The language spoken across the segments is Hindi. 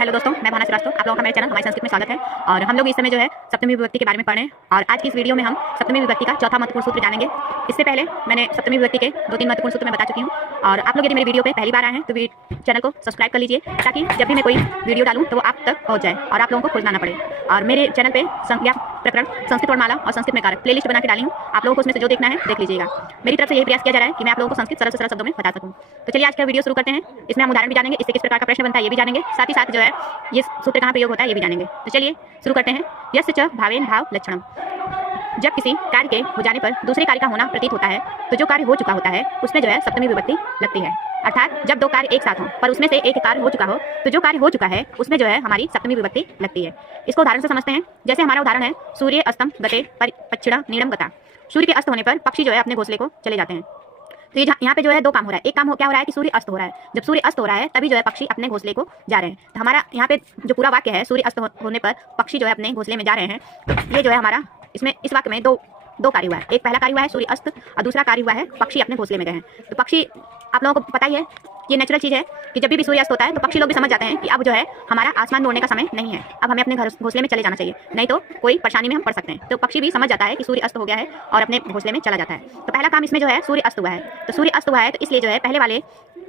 हेलो दोस्तों, मैं भावना श्रीवास्तव। आप लोगों का मेरे चैनल हमारे संस्कृत में स्वागत है। और हम लोग इस समय जो है सप्तमी विभक्ति के बारे में पढ़ रहे हैं। और आज की इस वीडियो में हम सप्तमी विभक्ति का चौथा महत्वपूर्ण सूत्र जानेंगे। इससे पहले मैंने सप्तमी विभक्ति के 2-3 महत्वपूर्ण सूत्र मैं बता चुकी हूँ। और आप लोग यदि मेरी वीडियो पे पहली बार आए हैं तो चैनल को सब्सक्राइब कर लीजिए, ताकि जब भी मैं कोई वीडियो डालूँ तो वो आप तक पहुँच जाए और आप लोगों को खोजना ना पड़े। और मेरे चैनल पे संज्ञा प्रकरण, संस्कृत वर्णमाला और संस्कृत में कारक प्लेलिस्ट बना के डाली हूँ। आप लोगों को उसमें से जो देखना है देख लीजिएगा। मेरी तरफ से यही प्रयास किया जा रहा है कि मैं आप लोगों को संस्कृत सरल से सरल शब्दों में बता सकूँ। तो चलिए आज का वीडियो शुरू करते हैं। इसमें हम उदाहरण भी जानेंगे, इससे किस प्रकार का प्रश्न बनता है ये भी जानेंगे। साथ ही साथ जो है ये सूत्र कहाँ प्रयोग होता है ये भी जानेंगे। तो चलिए शुरू करते हैं। यस्य च भावेन भाव लक्षणम। जब किसी कार्य के हो जाने पर दूसरे कार्य का होना प्रतीत होता है तो जो कार्य हो चुका होता है उसमें जो है सप्तमी विभक्ति लगती है। अर्थात जब दो कार्य एक साथ हों पर उसमें से एक कार्य हो चुका हो तो जो कार्य हो चुका है उसमें जो है हमारी सप्तमी विभक्ति लगती है। इसको उदाहरण से समझते हैं। जैसे हमारा उदाहरण है सूर्य अस्तम गते पक्षिण नीड़म गता। सूर्य के अस्त होने पर पक्षी जो है अपने घोंसले को चले जाते हैं। तो ये यहाँ पे जो है दो काम हो रहा है। एक काम क्या हो रहा है कि सूर्य अस्त हो रहा है। जब सूर्य अस्त हो रहा है तभी जो है पक्षी अपने घोंसले को जा रहे हैं। तो हमारा यहाँ पे जो पूरा वाक्य है सूर्य अस्त होने पर पक्षी जो है अपने घोंसले में जा रहे हैं, तो ये जो है हमारा इसमें इस वाक्य में दो कार्य हुआ है। एक पहला कार्य हुआ है सूर्य अस्त और दूसरा कार्य हुआ है पक्षी अपने घोंसले में गए हैं। तो पक्षी आप लोगों को पता ही है, ये नेचुरल चीज़ है कि जब भी सूर्य अस्त होता है तो पक्षी लोग भी समझ जाते हैं कि अब जो है हमारा आसमान में उड़ने का समय नहीं है, अब हमें अपने घोंसले में चले जाना चाहिए, नहीं तो कोई परेशानी में हम पड़ सकते हैं। तो पक्षी भी समझ जाता है कि सूर्य अस्त हो गया है और अपने घोंसले में चला जाता है। तो पहला काम इसमें जो है सूर्य अस्त हुआ है। तो सूर्य अस्त हुआ है तो इसलिए जो है पहले वाले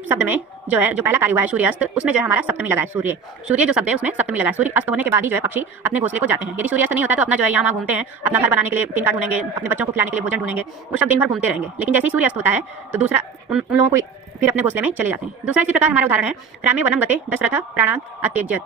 शब्द में जो है जो पहला कार्य हुआ है सूर्य अस्त, उसमें जो है हमारा सप्तमी लगा है। सूर्य जो शब्द है उसमें सप्तमी लगा है। सूर्य अस्त होने के बाद ही जो है पक्षी अपने घोंसले को जाते हैं। यदि सूर्य अस्त नहीं होता तो अपना जो है यहाँ घूमते हैं, अपना घर बनाने के लिए तिनका ढूंढेंगे, अपने बच्चों को खिलाने के लिए भोजन ढूंढेंगे, वो सब दिन भर घूमते रहेंगे। लेकिन जैसे ही सूर्य अस्त होता है तो दूसरा उन लोगों को फिर अपने घोंसले में चले जाते हैं। दूसरा इसी प्रकार हमारा उदाहरण है रामे वनम गते दशरथ प्राणान अत्यज्यत।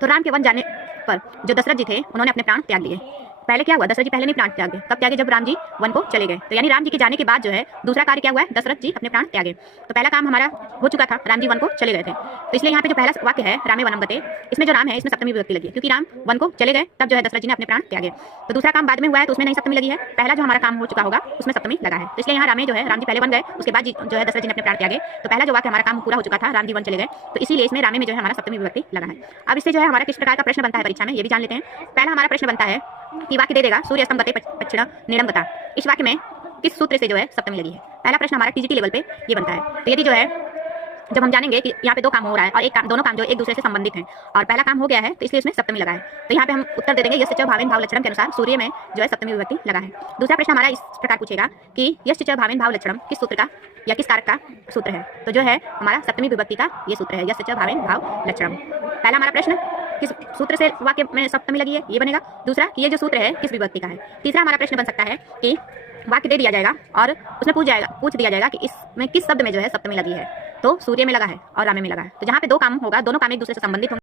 तो राम के वन जाने पर जो दशरथ जी थे उन्होंने अपने प्राण त्याग दिए। पहले क्या हुआ, दशरथ जी पहले नहीं प्राण त्यागे, तब त्यागे जब राम जी वन को चले गए। तो यानी राम जी के जाने के बाद जो है दूसरा कार्य क्या हुआ है, दशरथ जी अपने प्राण त्यागे। तो पहला काम हमारा हो चुका था, राम जी वन को चले गए थे। तो इसलिए यहाँ पे जो पहला वाक्य है रामे वनम गते, इसमें जो राम है इसमें सप्तमी विभक्ति लगी है, क्योंकि राम वन को चले गए तब जो है दशरथ जी ने अपने प्राण त्यागे। तो दूसरा काम बाद में हुआ है तो उसमें नहीं सप्तमी लगी है। पहला जो हमारा काम हो चुका होगा उसमें सप्तमी लगा है। तो इसलिए यहाँ रामे जो है राम जी पहले वन गए, उसके बाद जो है दशरथ जी ने अपने प्राण त्यागे। तो पहला जो वाक्य हमारा काम पूरा हो चुका था, राम जी वन चले गए, तो इसीलिए इसमें रामे में जो है हमारा सप्तमी विभक्ति लगा है। अब इससे जो है हमारा किस प्रकार का प्रश्न बनता है परीक्षा में ये भी जान लेते हैं। पहला हमारा प्रश्न बनता है कि वाक्य दे देगा सूर्य अस्तम गते पक्षिण नीड़म गता। इस वाक्य में किस सूत्र से जो है सप्तमी लगी है। पहला प्रश्न हमारा टीजीटी लेवल पे ये बनता है। तो यदि जो है जब हम जानेंगे कि यहाँ पे दो काम हो रहा है और दोनों काम जो एक दूसरे से संबंधित हैं और पहला काम हो गया है तो इसलिए इसमें सप्तमी लगा है। तो यहाँ पे हम उत्तर दे देंगे यस्य च भावेन भाव लक्षणम के अनुसार सूर्य में जो है सप्तमी विभक्ति लगा है। दूसरा प्रश्न हमारा इस प्रकार पूछेगा कि यस्य च भावेन भाव लक्षणम किस सूत्र का या किस कारक का सूत्र है। तो जो है हमारा सप्तमी विभक्ति का ये सूत्र है, यस्य च भावेन भाव लक्षणम। पहला हमारा प्रश्न किस सूत्र से वाक्य में सप्तमी लगी है ये बनेगा। दूसरा कि ये जो सूत्र है किस विभक्ति का है। तीसरा हमारा प्रश्न बन सकता है कि वाक्य दे दिया जाएगा और उसमें पूछ दिया जाएगा कि इसमें किस शब्द में जो है सप्तमी लगी है। तो सूर्य में लगा है और रामे में लगा है। तो जहाँ पे दो काम होगा दोनों काम एक दूसरे से संबंधित होंगे।